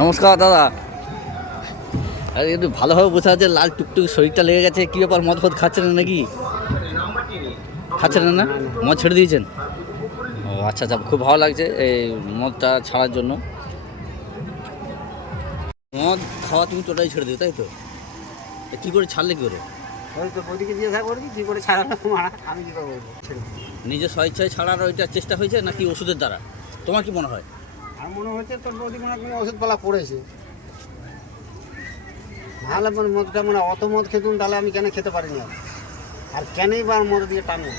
নমস্কার দাদা। আরে একটু ভালোভাবে বোঝা যাচ্ছে লাল টুকটুক শরীরটা লেগে গেছে। কী ব্যাপার মদ ফদ খাচ্ছেন না নাকি? খাচ্ছেন না? না মদ ছেড়ে দিয়েছেন? ও আচ্ছা আচ্ছা খুব ভালো লাগছে এই মদটা ছাড়ার জন্য। মদ খাওয়া তুমি টোটাই ছেড়ে দিও তাই তো? এ কী করে ছাড়লে কী করে। নিজের স্বেচ্ছায় ছাড়ার ওইটা চেষ্টা হয়েছে নাকি ওষুধের দ্বারা? তোমার কি মনে হয়? আমার মনে হচ্ছে তোর বৌদি মনে কোনো ওষুধপালা পড়েছে নাহলে মানে মদটা মানে অত মদ খেতুন তাহলে আমি কেন খেতে পারিনি আর? আর কেনই বা মদ দিয়ে টানবো?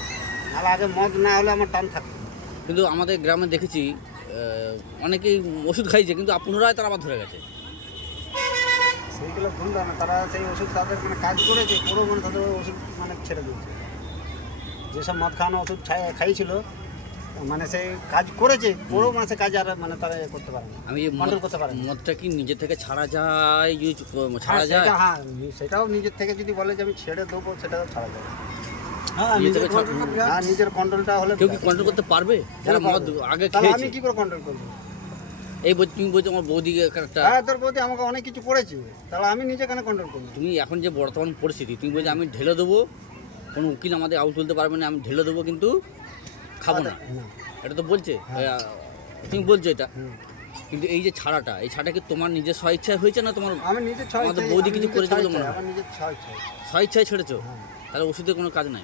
নাহলে আগে মদ না হলে আমার টান থাকতো। কিন্তু আমাদের গ্রামে দেখেছি অনেকেই ওষুধ খাইছে কিন্তু পুনরায় তারা আবার ধরে গেছে। সেইগুলো ভুল না তারা সেই ওষুধ তাদের মানে কাজ করেছে পুরো মানে তাদের ওষুধ মানে ছেড়ে দিয়েছে। যেসব মদ খাওয়ানো ওষুধ খাই- খাইছিল মানে সেই কাজ করেছে পুরো মানে সে কাজ আর মানে তারা এ করতে পারে না। আমি মদ- করতে পারে মদটা কি নিজে থেকে ছাড়া যায় ইউজ ছাড়া হ্যাঁ, যায়? হ্যাঁ সেটাও নিজের থেকে যদি বলে যে আমি ছেড়ে দেবো সেটাও ছাড়া যাবে হ্যাঁ, নিজের হ্যাঁ নিজের কন্ট্রোলটা হলে কেউ কি কন্ট্রোল করতে পারবে? যারা মদ আগে খেয়েছে আমি কি করে কন্ট্রোল করব? এই তুমি বলছো আমার বৌদিকে একটা হ্যাঁ তোর বৌদি আমাকে অনেক কিছু করেছে। তাহলে আমি নিজে কেন কন্ট্রোল করব? তুমি এখন যে বর্তমান পরিস্থিতি তুমি বলছো আমি ঢেলে দেবো কোনো উকিল আমাদের আউট তুলতে পারবে না আমি ঢেলে দেবো কিন্তু খাব না। এটা তো বলছে হ্যাঁ। তুমি বলছো এটা। কিন্তু এই যে ছাড়াটা এই ছাড়া কি তোমার নিজের স্বেচ্ছায় হয়েছে না তোমার আমি নিজে আমাদের বৌদি কিছু করেছে বলে মনে হয়? আমার নিজের ছয় চাই ছেড়েছো? হ্যাঁ। তাহলে ওষুধে কোনো কাজ নাই?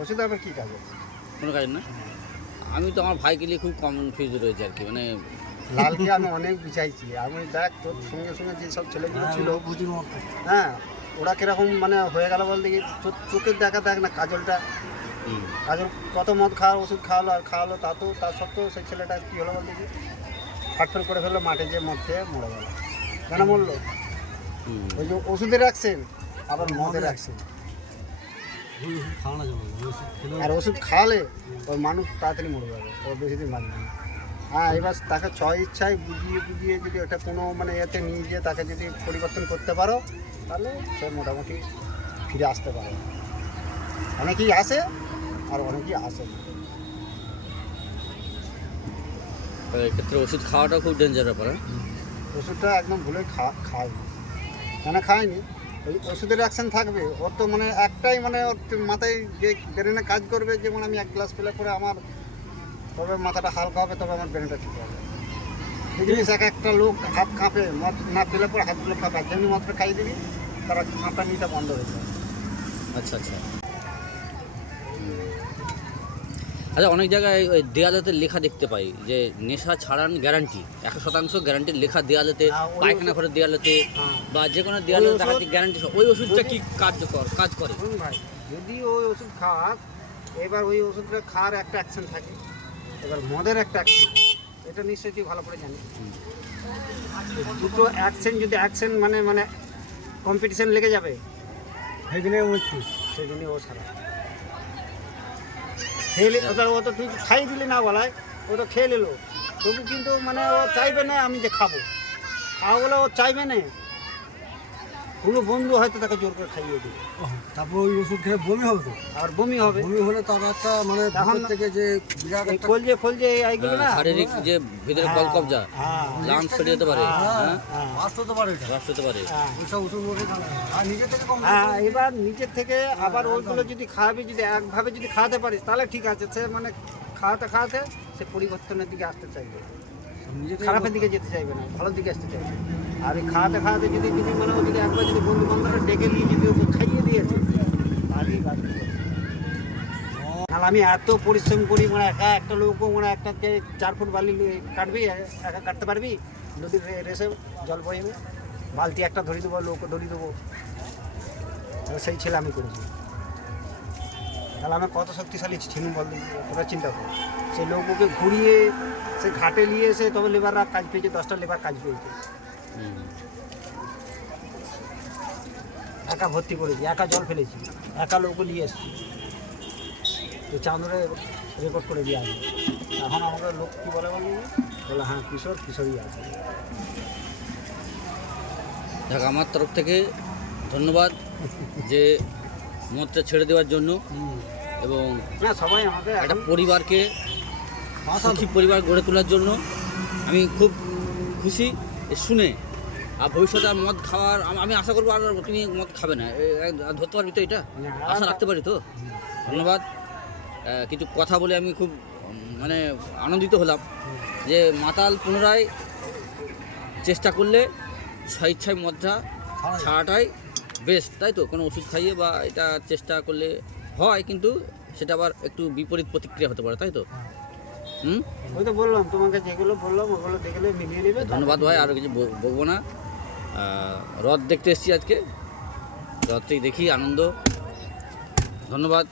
ওষুধ আবার কি কাজ আছে? কোনো কাজ না আমি তো আমার ভাইকে নিয়ে খুব কনফিউজ রয়েছে আর কি মানে লালকে আমি অনেক বিচাইছি আমি দেখ তোর সঙ্গে সঙ্গে যে সব ছেলেগুলো ছিল হ্যাঁ ওরা কীরকম মানে হয়ে গেল বলতে কি তোর চোখের দেখা দেখ না কাজলটা। কাজল কত মদ খাওয়া ওষুধ খাওয়ালো আর খাওয়ালো তা তো তার সত্ত্বেও সেই ছেলেটা কী হলো বলতে কি ফাটফেল করে ফেলল মাঠে যে মদ খেয়ে মরে গেল। কেন মরলো? ওই যে ওষুধে রাখছেন আবার মদের রাখছেন। আর ওষুধ খাওয়ালে ওই মানুষ তাড়াতাড়ি মরে যাবে ও বেশি দিন বাঁচবে না। হ্যাঁ এবার তাকে ছয় ইচ্ছায় বুঝিয়ে বুঝিয়ে যদি একটা কোনো মানে এতে নিয়ে গিয়ে তাকে যদি পরিবর্তন করতে পারো তাহলে সে মোটামুটি ফিরে আসতে পারে। অনেকেই আসে আর অনেকেই আসে না। এক্ষেত্রে ওষুধ খাওয়াটা খুব ডেঞ্জার ব্যাপার হ্যাঁ? ওষুধটা একদম ভুলে খা খাই কেন খায়নি ওই ওষুধের অ্যাকশন থাকবে। ওর তো মানে একটাই মানে ওর মাথায় যে ব্রেনে কাজ করবে যেমন আমি এক গ্লাস পেলে পরে আমার তবে মাথাটা হালকা হবে তবে আমার ব্রেনটা ঠিক হবে। এই জিনিস এক একটা লোক হাত কাঁপে মদ না পেলে পরে হাতগুলো কাঁপে। যেমনি মদটা খাইয়ে দিবি তারা কাঁপা নিটা বন্ধ হয়ে যায়। আচ্ছা আচ্ছা হুম। আচ্ছা অনেক জায়গায় ওই দেয়ালেতে লেখা দেখতে পাই যে নেশা ছাড়ান গ্যারান্টি একশো শতাংশ গ্যারান্টির লেখা দেয়ালেতে হ্যাঁ, পায়খানা ঘরের দেয়ালেতে হ্যাঁ। বা যে কোনো দেয়ালে গ্যারান্টি ওই ওষুধটা কি কার্যকর কাজ করে? ভাই যদি ওই ওষুধ খাওয়াস এবার ওই ওষুধটা খাওয়ার একটা অ্যাকশন থাকে। এবার মদের একটা অ্যাকশন এটা নিশ্চয়ই তুই ভালো করে জানিস। দুটো অ্যাকশন যদি অ্যাকশন মানে মানে কম্পিটিশন লেগে যাবে সেদিনে সেদিনে ও সারা। নি- ওটা ও তো তুই খাই দিলি না বলায় ও তো খেয়ে নিল তবু কিন্তু মানে ও চাইবে না আমি যে খাব। খাওয়া বলে ও চাইবে না। কোনো বন্ধু হয়তো তাকে জোর করে খাইয়ে দিবে। তারপর ওই ওষুধ খেয়ে বমি হবে তো? আর বমি হবে। বমি হলে তার একটা মানে তখন- থেকে যে বিরাট কলজে ফলজে এই এইগুলো না? শারীরিক যে ভিতরে হ্যাঁ, কলকবজা হ্যাঁ, লাংস ফেটে যেতে পারে হ্যাঁ, হ্যাঁ? হ্যাঁ, হতে পারে এটা রাস্ট হতে পারে। হ্যাঁ। ওইসব ওষুধ আর নিজে থেকে কম হ্যাঁ এবার নিজের থেকে আবার ওইগুলো যদি খাওয়াবি যদি একভাবে যদি খাওয়াতে পারিস তাহলে ঠিক আছে সে মানে খাওয়াতে খাওয়াতে সে পরিবর্তনের দিকে আসতে চাইবে। খারাপের দিকে যেতে চাইবে না ভালোর দিকে আসতে চাইবে। আর এই খাওয়াতে খাওয়াতে যদি যদি মানে ও যদি একবার যদি বন্ধু বান্ধবরা ডেকে নিয়ে যদি ওকে খাইয়ে দিয়েছে বাদ আমি এত পরিশ্রম করি মানে একা একটা লোকও মানে একটা চার ফুট বালি কাটবি একা কাটতে পারবি? নদীর রেসে জল বইবে বালতি একটা ধরে দেবো লোক ধরে দেবো। সেই ছেলে আমি করেছি। তাহলে আমি কত শক্তিশালী ছিনু বল ওটা চিন্তা কর। সেই লোককে ঘুরিয়ে, সে ঘাটে নিয়ে এসে তবে লেবাররা কাজ পেয়েছে, দশটা লেবার কাজ পেয়েছে। একা ভর্তি করেছি, একা জল ফেলেছি, একা লোকও নিয়ে এসেছি। তো চাঁদরে রেকর্ড করে দিয়ে আসবে। এখন আমাকে লোক কী বলে বলি বলে হ্যাঁ কিশোর কিশোরই আছে। দেখ, আমার তরফ থেকে ধন্যবাদ যে মদটা ছেড়ে দেওয়ার জন্য এবং সবাই আমাকে একটা পরিবারকে সুখী পরিবার গড়ে তোলার জন্য আমি খুব খুশি। শুনে আর ভবিষ্যতে আর মদ খাওয়ার আমি আশা করব আর তুমি মদ খাবে না। ধরতে পারবি তো এটা? না, আশা রাখতে পারি তো? ধন্যবাদ। কিছু কথা বলে আমি খুব মানে আনন্দিত হলাম যে মাতাল পুনরায় চেষ্টা করলে স্বেচ্ছায় মদটা ছাড়াটাই বেস্ট তাই তো? কোনো ওষুধ খাইয়ে বা এটা চেষ্টা করলে হয় কিন্তু সেটা আবার একটু বিপরীত প্রতিক্রিয়া হতে পারে তাই তো? হুম? ওই তো বললাম তোমাকে যেগুলো বললাম ওগুলো দেখলে মিলিয়ে নেবে ধন্যবাদ ভাই আরও কিছু বল- বলব না। রথ দেখতে এসেছি আজকে। রথ দেখি আনন্দ। ধন্যবাদ।